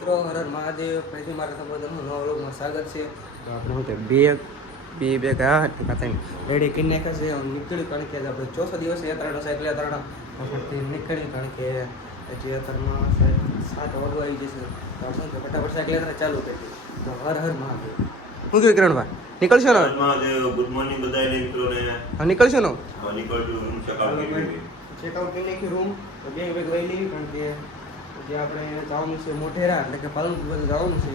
મિત્રો હર હર મહાદેવ. ફરીથી મારા સંબોધનનું નવા વ્લોગમાં સ્વાગત છે. તો આપણે શું કે બે બે બે ગયા કાંઈ રેડી કરી નાખ્યા છે હું નીકળ્યું કારણ કે આપણે ચોથો દિવસ યાત્રાનો સાયકલ યાત્રાનો પાછળથી નીકળ્યું કારણ કે હજી યાત્રામાં સાહેબ સાત વાગો આવી જશે. તો આપણે ફટાફટ સાયકલ યાત્રા ચાલુ કરી તો હર હર મહાદેવ. શું કહ્યું કિરણભાઈ? નીકળશો ને? મહાદેવ. ગુડ મોર્નિંગ બધાને મિત્રોને. હા નીકળશો ને? નીકળજો રૂમ ચકાવી દીધી. ચેકઆઉટ કરી નાખ્યું રૂમ તો બે વેગ વહી લેવી કારણ કે જે આપણે જવાનું છે મોઢેરા, એટલે કે પાલનપુર જવાનું છે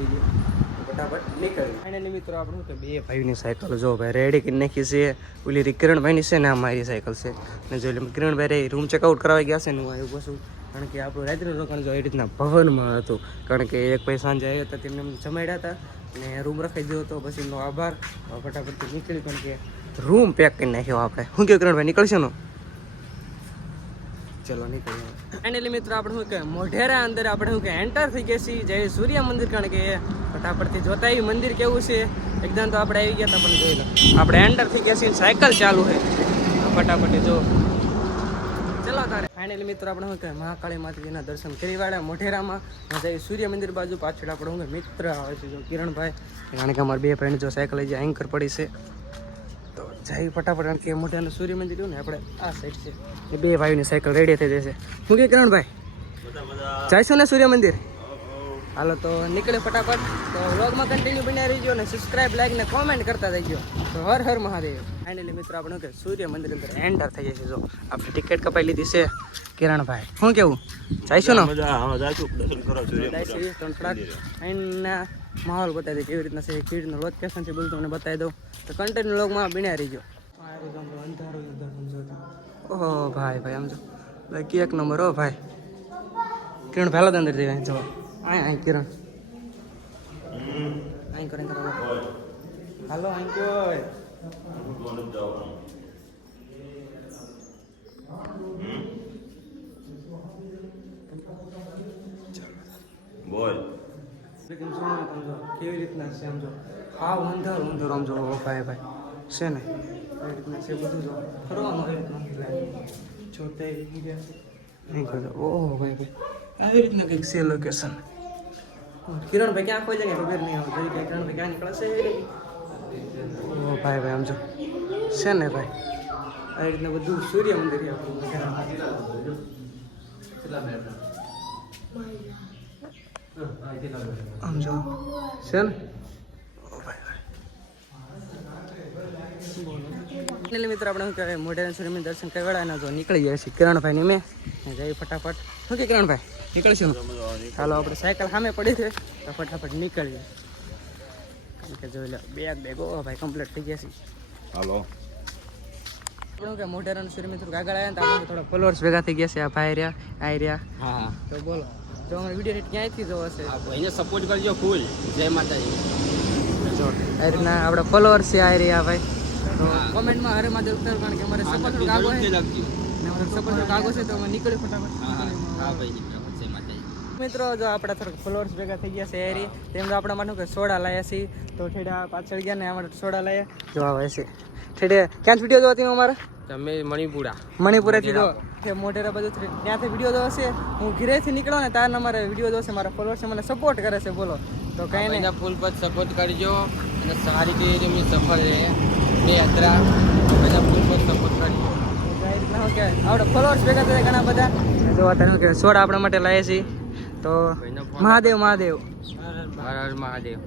ફટાફટ નીકળી ફાઇનલી મિત્રો બે ભાઈની સાયકલ જો રેડી કરી નાખી છે. ઓલી કિરણભાઈની છે ને આ મારી સાયકલ છે. ને જો કિરણભાઈ રૂમ ચેકઆઉટ કરાવી ગયા છે ને હું આવ્યું પાછું. કારણ કે આપણું રાત્રિનું રોકાણ જો એ રીતના ભવનમાં હતું. કારણ કે એક ભાઈ સાંજે આવ્યો હતા, તેમને જમાડ્યા હતા. ને રૂમ રખાઈ દીધો હતો, પછી એમનો આભાર. ફટાફટ નીકળી, કારણ કે રૂમ પેક કરી નાખ્યો આપણે. શું કહ્યું કિરણભાઈ નીકળશે ને ચલો નીકળીએ ફાઇનલી મિત્રો આપણે શું કે, મોઢેરા અંદર આપણે શું કે એન્ટર થઈ ગયા છીએ. જય સૂર્ય મંદિર કારણ કે ફટાફટથી જોતા એ મંદિર કેવું છે? એકદમ તો આપણે આવી ગયા હતા, પણ જોઈ લો. આપણે એન્ટર થઈ ગયા છીએ સાયકલ ચાલુ છે. ફટાફટ જો. ચલો તારે. ફાઇનલી મિત્રો આપણે શું કે મહાકાળી માતાજીના દર્શન કરી વાળા મોઢેરામાં. જઈ સૂર્ય મંદિર બાજુ પાછળ આપણે શું કે મિત્ર આવે છે, જો કિરણભાઈ. કારણ કે અમારા બે ફ્રેન્ડ જો સાયકલ જાય એન્કર પડી છે. જઈ ફટાફટ કારણ કે મોઢાનું સૂર્ય મંદિર ને આપણે આ સાઈડ છે. એ બે ભાઈઓની સાયકલ રેડી થઈ જશે. શું કે કિરણભાઈ? જઈશું ને સૂર્ય મંદિર હાલો તો નીકળે ફટાફટ. તો વ્લોગમાં કન્ટિન્યુ બન્યા રહીજો અને સબસ્ક્રાઇબ લાઈક ને કોમેન્ટ કરતા રહીજો. તો હર હર મહાદેવ. ફાઇનલી મિત્રો આપણે કે સૂર્ય મંદિર અંદર એન્ટર થઈ જશે. જો આપણે ટિકિટ કપાઈ લીધી છે કિરણભાઈ. શું કેવું? જઈશું ને? જઈશું ત્રણ કલાક એના માહોલ બતાવી દે કેવી રીતના છે, કેવી રીતનું લોકેશન છે બધું તમને બતાવી દઉં. તો કન્ટિન્યુ લોગમાં બન્યા રહીજો. ઓહો, ભાઈ ભાઈ, આમ જો. બાકી એક નંબર, હો, ભાઈ. કિરણ પહેલા જ અંદર જઈ જો. આય આય, કિરણ. અહીં કરે કરો હાલો અહીં કયો સુનો સમજો કેવી રીતના છે સમજો હા અંધાર અંધાર આમ જો ભાઈ ભાઈ. છે ને? એ રીતના છે બધું જો? ફરવાનું એ રીતના જો. તે ગયા નહીં કરજો ઓહો ભાઈ ભાઈ. આવી રીતના કંઈક છે લોકેશન કિરણભાઈ ક્યાં ખોઈ જાય ખબર નહીં આવે. કિરણ કે કિરણભાઈ ક્યાં નીકળશે? ઓ ભાઈ ભાઈ સમજો છે ને ભાઈ? આવી રીતના બધું સૂર્ય મંદિર આપણું આમ જો. છે ને મિત્રો આપણે શું કહેવાય? મોઢેરા સુરમી દર્શન કરી વાળા જો નીકળી જાય છે કિરણભાઈ ની મેં જઈ ફટાફટ. શું કે કિરણભાઈ? નીકળશું ચાલો આપણે સાયકલ સામે પડી છે. તો ફટાફટ નીકળીએ. કારણ કે જોઈ લો બેગ બેગ ઓ ભાઈ કમ્પ્લીટ થઈ ગયા છે હાલો. આપણું કે મોઢેરા સુરમી થોડુંક આગળ આવ્યા ને તો આપણે થોડા ફોલોઅર્સ ભેગા થઈ ગયા છે. આ ભાઈ રહ્યા આ રહ્યા. હા. તો બોલો. તો અમારો વીડિયો રેટ ક્યાંયથી જોવો છે? ભાઈને સપોર્ટ કરજો ફૂલ જય માતાજી. જો આ રીતના આપણા ફોલોઅર્સ છે આ રહ્યા ભાઈ. તો કોમેન્ટમાં હરે મહાદેવ ઉતાર કારણ કે અમારે સપોર્ટ કાગો છે. ને અમારે સપોર્ટ કાગો છે તો અમે નીકળી ફટાફટ. હા ભાઈ નીકળો. જય માતાજી. મિત્રો જો આપણા થોડાક ફોલોઅર્સ ભેગા થઈ ગયા છે એરી તેમ તો આપણા માનું કે સોડા લાયા છે. તો ઠેડા પાછળ ગયા ને અમારે સોડા લાયા. જોવા હોય છે. ઠેડે ક્યાં વીડિયો જોવા તમે અમારે? તમે મણિપુરા. મણિપુરાથી જો તે મોઢેરા બધું ત્યાંથી વીડિયો જોશે. હું ઘરેથી નીકળો ને ત્યાં અમારે વીડિયો જોશે મારા ફોલોઅર્સ મને સપોર્ટ કરે છે બોલો. તો કઈ નહીં. ફૂલ પર સપોર્ટ કરજો અને સારી રીતે એમની સફળ રહે બે યાત્રા બધા ફૂલ પર સપોર્ટ કરજો. આપણે ફોલોઅર્સ ભેગા થયા ઘણા બધા. જો અત્યારે શું કહેવાય સોડા આપણા માટે લાવીએ છીએ. તો મહાદેવ મહાદેવ. મહાદેવ.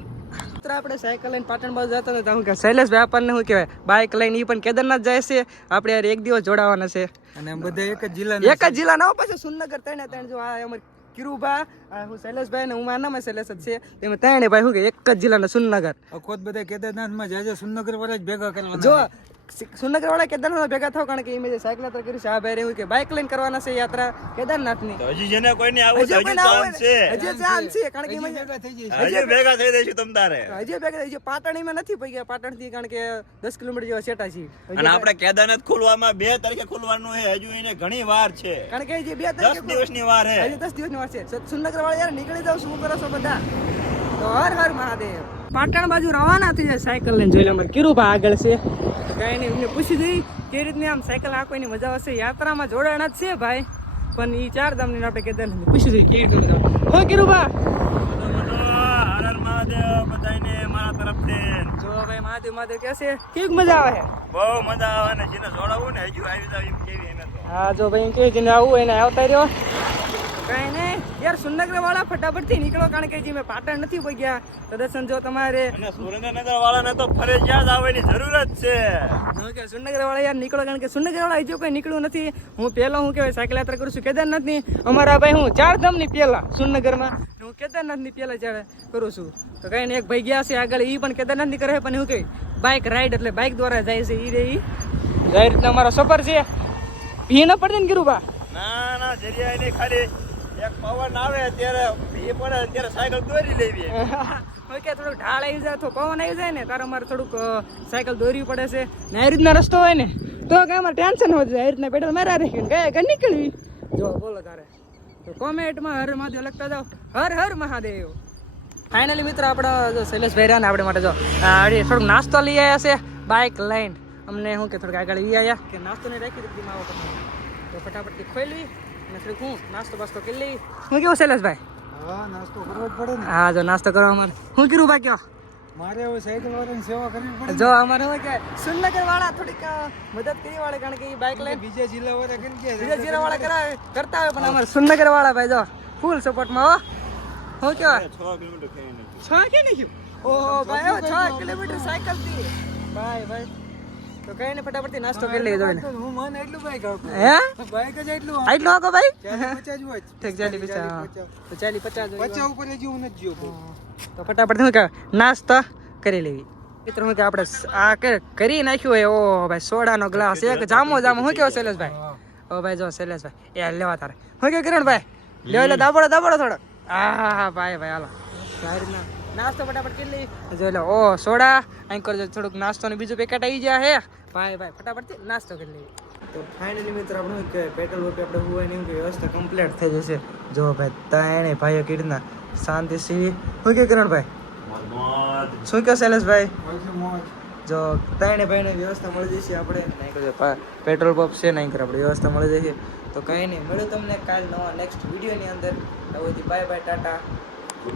મિત્ર આપણે સાયકલ લઈને પાટણ બાજુ જતા હતા. હું કે શૈલેષભાઈ આપણને શું કહેવાય? બાઇક લઈને એ પણ કેદારનાથ જાય છે. આપણે યાર એક દિવસ જોડાવાના છે. અને બધા એક જ જિલ્લા એક જ જિલ્લા ના પછી સુરનગર ત્રણે ત્રણ. જો આ અમારે કિરુભા આ હું શૈલેષભાઈ ને હું મારા નામે શૈલેષ જ છે. એમાં ત્રણે ભાઈ શું કે એક જ જિલ્લાના સુરનગર ખોદ બધા કેદારનાથમાં જાય છે સુરનગર વાળા જ ભેગા કરવા જો સુરનગર વાળા કેદારનાથ ભેગા થાવ કારણ કે જે સાયકલ યાત્રા કરી છે આ ભાઈ રહ્યું કે બાઇક લઈને કરવાના છે યાત્રા કેદારનાથની. તો હજી જેને કોઈને આવું હજી ચાન્સ છે. હજી chance છે કારણ કે થઈ હજી ભેગા થઈ જઈશું તમ તારે. હજી ભેગા હજી પાટણમાં નથી પડી ગયા પાટણથી કારણ કે 10 કિલોમીટર જેવા સેટા છે. અને આપણે કેદારનાથ ખોલવામાં બે તારીખે ખોલવાનું છે હજુ એને ઘણી વાર છે. કારણ કે જે બે તારીખે 10 દિવસની વાર છે. હજી દસ દિવસની વાર છે. સુરનગર વાળા યાર નીકળી જાવ શું કરો છો બધા? તો હર હર મહાદેવ. પાટણ બાજુ રવાના થઈ જાય સાયકલ લઈને. જોઈ લે અમારે કિરુભા આગળ છે. ગાયને એમને પૂછી દઈ કે રીતની આમ સાયકલ આખો એની મજા આવશે યાત્રામાં જોડાણ જ છે ભાઈ. પણ એ ચાર ધામની આપણે કેદારનાથ પૂછી દઈ કેવી રીતે મજા હો કિરુબા. હા? જો ભાઈ કેવી આવવું એને આવતા રહ્યો. કઈ નઈ યાર સુરનગર વાળા ફટાફટથી નીકળો કારણ કે જે મેં પાટણ નથી પગ્યા તો દર્શન જો તમારે. સુરેન્દ્રનગર વાળાને તો ફરજિયાત આવવાની જરૂર જ છે. હું કે સુરનગર વાળા યાર નીકળો કારણ કે સુરનગર વાળા હજુ કોઈ નીકળ્યું નથી. હું પહેલા હું કહેવાય સાયકલ યાત્રા કરું છું કેદારનાથની. અમારા ભાઈ હું ચાર ધામની પહેલા સુરનગરમાં ને હું કેદારનાથની પહેલા જ્યારે કરું છું. તો કઈ એક ભાઈ ગયા છે આગળ એ પણ કેદારનાથની કરે પણ હું કહે બાઇક રાઈડ એટલે બાઇક દ્વારા જાય છે એ રે ઈ. જે રીતના અમારો સફર છે. ભી ન પડે ને ગીરુભા ના ના જરિયા ખાલી પવન આવે ત્યારે એ પડે ત્યારે સાયકલ દોરી લેવી ઓકે થોડુંક ઢાળ આવી જાય તો પવન આવી જાય ને તારે અમારે થોડુંક સાયકલ દોરવી પડે છે. ને આ રીતના રસ્તો હોય ને, તો કે અમારે ટેન્શન હોય જાય. આ રીતના પેટલ મારા રહી ગયા ઘર નીકળવી. જો, બોલો તારે. તો કોમેન્ટમાં હર મહાદેવ લખતા જાઓ. હર હર મહાદેવ. ફાઇનલી મિત્ર, આપણા શૈલેષ શૈલેષભાઈ રહ્યા ને આપણે માટે જો થોડુંક નાસ્તો લઈ આવ્યા છે બાઇક લઈને. અમને શું કે, થોડુંક આગળ લઈ આવ્યા કે નાસ્તો નહીં રાખી દીધી માવો તો ફટાફટથી હું નાસ્તો બાસ્તો કરી લઈ હું કેવું શૈલેષભાઈ હા નાસ્તો કરવો જ પડે ને. હા જો નાસ્તો કરવા અમારે. હું કીધું બાકી મારે હવે સાયકલ વાળાની સેવા કરવી પડે જો અમારે હું કે સુરનગર વાળા થોડીક મદદ કરી વાળે કારણ કે એ બાઇક લઈને બીજા જિલ્લા વાળા કરી કે બીજા જિલ્લા વાળા કરાવે કરતા હોય પણ અમારે સુરનગર વાળા ભાઈ જો ફૂલ સપોર્ટમાં હો. હું કેવાય છ કિલોમીટર થઈને 6 કે નહીં ઓહો ભાઈ હો, છ કિલોમીટર સાયકલથી. ભાઈ ભાઈ. તો કઈ ને ફટાફટથી નાસ્તો કરી લેજો હું મને એટલું બાઈક આપું. હે? બાઈક જ એટલું આટલું આખો ભાઈ? પચાસ હોય. ઠીક ચાલી પચાસ તો ચાલી ઉપર હું નથી ફટાફટ શું કે નાસ્તા કરી લેવી. મિત્રો હું કે આપણે આ કે કરી નાખ્યું હોય ઓ ભાઈ સોડાનો ગ્લાસ. એક જામો જામો. શું કેવો શૈલેષભાઈ ઓ ભાઈ જો શૈલેષભાઈ એ લેવા તારે. હું કે કિરણભાઈ લેવા લે દાબડો દાબડો થોડો. હા હા હા ભાઈ ભાઈ હાલો. આ રીતના નાસ્તો ફટાફટ કરી લઈ જો લો ઓ સોડા. અહીં કરજો થોડુંક નાસ્તો ને બીજું પેકેટ આવી ગયા હે ભાઈ ભાઈ ફટાફટથી નાસ્તો કરી લઈએ. તો ફાઇનલી મિત્ર આપણું કે પેટ્રોલ પંપ આપણે હુવાય નહીં કે વ્યવસ્થા કમ્પ્લીટ થઈ જશે. જો ભાઈ ત્રણે ભાઈઓ કીડના શાંતિ સીવી. શું કે કિરણભાઈ? શું કહો શૈલેષભાઈ? જો ત્રણે ભાઈને વ્યવસ્થા મળી જશે આપણે. નહીં પેટ્રોલ પંપ છે નહીં કરે આપણે વ્યવસ્થા મળી જશે. તો કંઈ નહીં મળ્યું તમને કાલ નવા નેક્સ્ટ વિડીયોની અંદર. Bye bye tata.